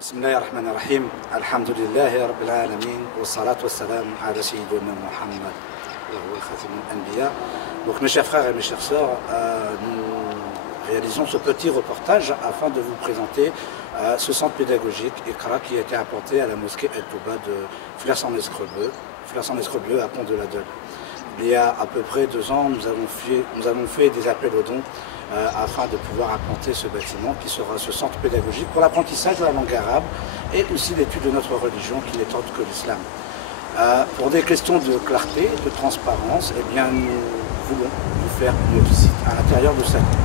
بسم الله الرحمن الرحيم الحمد لله رب العالمين والصلاة والسلام على سيدنا Muhammad وهو خاتم الأنبياء. Donc mes chers frères et mes chères sœurs, nous réalisons ce petit reportage afin de vous présenter ce centre pédagogique Iqra qui a été implanté à la mosquée El Touba de Flers-en-Escrebleu à Pont-de-la-Dole. Il y a à peu près 2 ans, nous avons fait des appels aux dons afin de pouvoir implanter ce bâtiment qui sera ce centre pédagogique pour l'apprentissage de la langue arabe et aussi l'étude de notre religion qui n'est autre que l'islam. Pour des questions de clarté, de transparence, eh bien, nous voulons vous faire une visite à l'intérieur de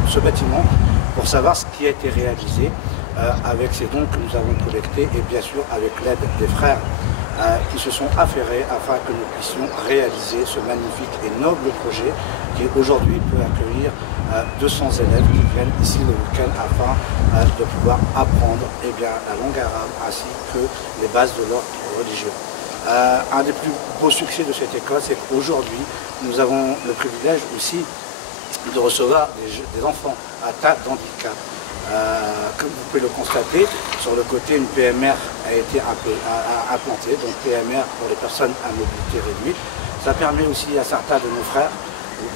ce bâtiment pour savoir ce qui a été réalisé avec ces dons que nous avons collectés et bien sûr avec l'aide des frères qui se sont affairés afin que nous puissions réaliser ce magnifique et noble projet qui aujourd'hui peut accueillir 200 élèves qui viennent ici le week-end afin de pouvoir apprendre la langue arabe ainsi que les bases de l'ordre religieux. Un des plus beaux succès de cette école, c'est qu'aujourd'hui, nous avons le privilège aussi de recevoir des enfants atteints d'handicap. Comme vous pouvez le constater, sur le côté, une PMR a été implantée, donc PMR pour les personnes à mobilité réduite. Ça permet aussi à certains de nos frères,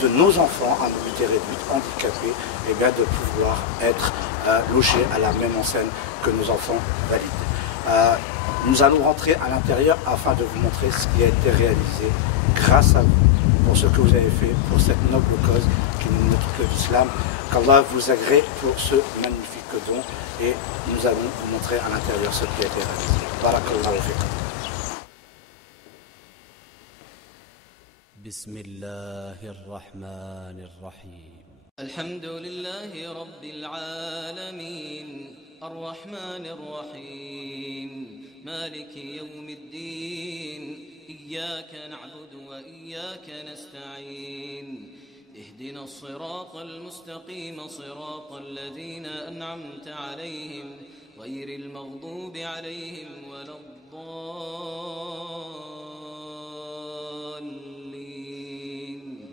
de nos enfants à mobilité réduite, handicapés, de pouvoir être logés à la même enseigne que nos enfants valides. Nous allons rentrer à l'intérieur afin de vous montrer ce qui a été réalisé grâce à vous, pour ce que vous avez fait pour cette noble cause qui n'est autre que l'islam. Qu'Allah vous agrée pour ce magnifique don et nous allons vous montrer à l'intérieur ce qui a été réalisé. Barakallahu fikum. Bismillahirrahmanirrahim. Alhamdulillahi rabbil alamin. Ar-Rahmanir Rahim. Maliki yawmiddin. Iyyaka na'budu wa iyyaka nasta'in. اهدنا الصراط المستقيم صراط الذين أنعمت عليهم غير المغضوب عليهم ولا الضالين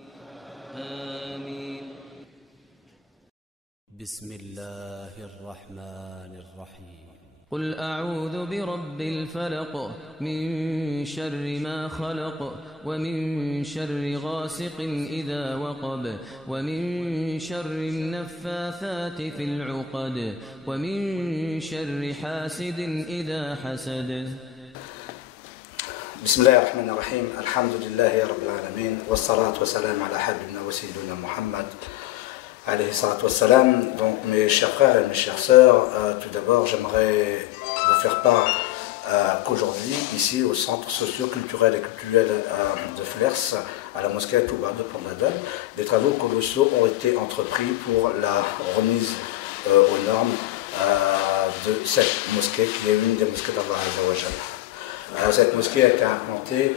آمين. بسم الله الرحمن الرحيم. قل أعوذ برب الفلق من شر ما خلق ومن شر غاسق إذا وقب ومن شر النفاثات في العقد ومن شر حاسد إذا حسد. بسم الله الرحمن الرحيم الحمد لله رب العالمين والصلاة والسلام على حبيبنا وسيدنا محمد alayhi salatu wassalam. Donc mes chers frères et mes chères sœurs, tout d'abord j'aimerais vous faire part qu'aujourd'hui ici au centre socio-culturel et culturel de Flers, à la mosquée El Touba de Pont-de-la-Dole, des travaux colossaux ont été entrepris pour la remise aux normes de cette mosquée qui est une des mosquées d'Allah Azza wa Jalla. Cette mosquée a été implantée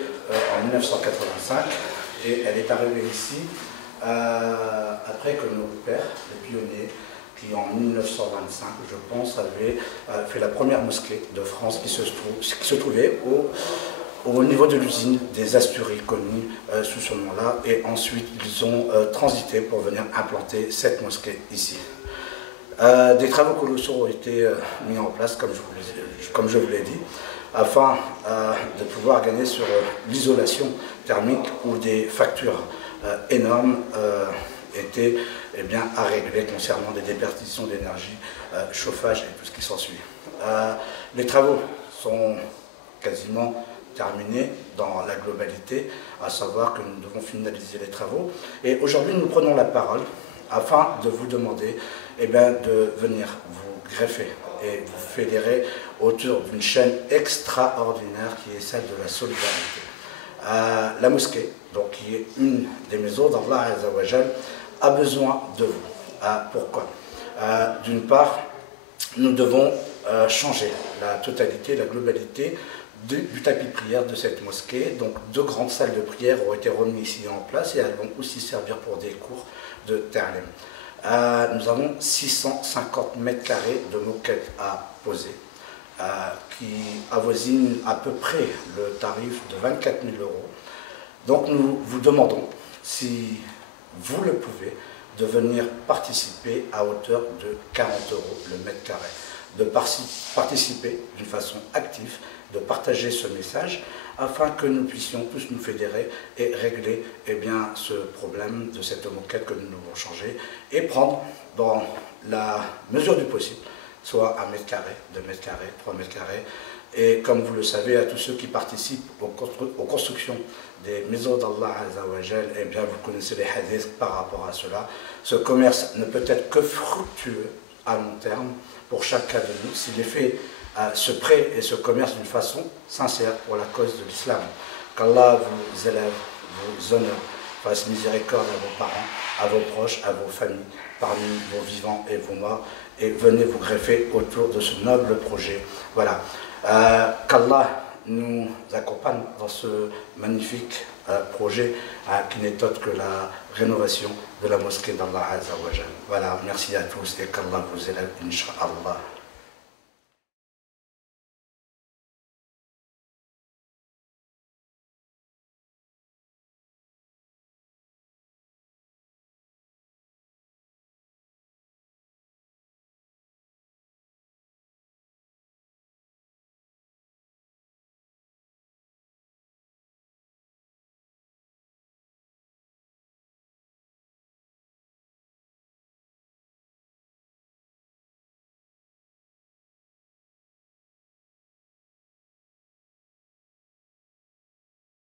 en 1985 et elle est arrivée ici après que nos pères, les pionniers, qui en 1925, je pense, avaient fait la première mosquée de France qui se trouvait au niveau de l'usine des Asturies, connue sous ce nom-là, et ensuite ils ont transité pour venir implanter cette mosquée ici. Des travaux colossaux ont été mis en place, comme je vous l'ai dit, afin de pouvoir gagner sur l'isolation thermique où des factures énormes étaient à régler concernant des déperditions d'énergie, chauffage et tout ce qui s'ensuit. Les travaux sont quasiment terminés dans la globalité, à savoir que nous devons finaliser les travaux. Et aujourd'hui, nous prenons la parole afin de vous demander de venir vous greffer et vous fédérer autour d'une chaîne extraordinaire qui est celle de la solidarité. La mosquée, donc, qui est une des maisons d'Allah Azza wa Jal, a besoin de vous. Pourquoi? D'une part, nous devons changer la totalité, la globalité du tapis de prière de cette mosquée. Donc 2 grandes salles de prière ont été remises ici en place et elles vont aussi servir pour des cours de ta'lim. Nous avons 650 mètres carrés de moquette à poser, qui avoisine à peu près le tarif de 24 000 €. Donc nous vous demandons, si vous le pouvez, de venir participer à hauteur de 40 € le mètre carré. de participer d'une façon active, de partager ce message, afin que nous puissions tous nous fédérer et régler ce problème de cette moquette que nous devons changer et prendre dans la mesure du possible, soit 1 mètre carré, 2 mètres carrés, 3 mètres carrés. Et comme vous le savez, à tous ceux qui participent aux constructions des maisons d'Allah Azzawajal, vous connaissez les hadiths par rapport à cela. Ce commerce ne peut être que fructueux à long terme pour chacun de nous s'il est fait ce prêt et ce commerce d'une façon sincère pour la cause de l'islam. Qu'Allah vous élève, vous honore, fasse miséricorde à vos parents, à vos proches, à vos familles, parmi vos vivants et vos morts, et venez vous greffer autour de ce noble projet. Voilà. Qu'Allah nous accompagne dans ce magnifique projet qui n'est autre que la rénovation de la mosquée d'Allah Azzawajal. Voilà, merci à tous et qu'Allah vous élève, Inch'Allah.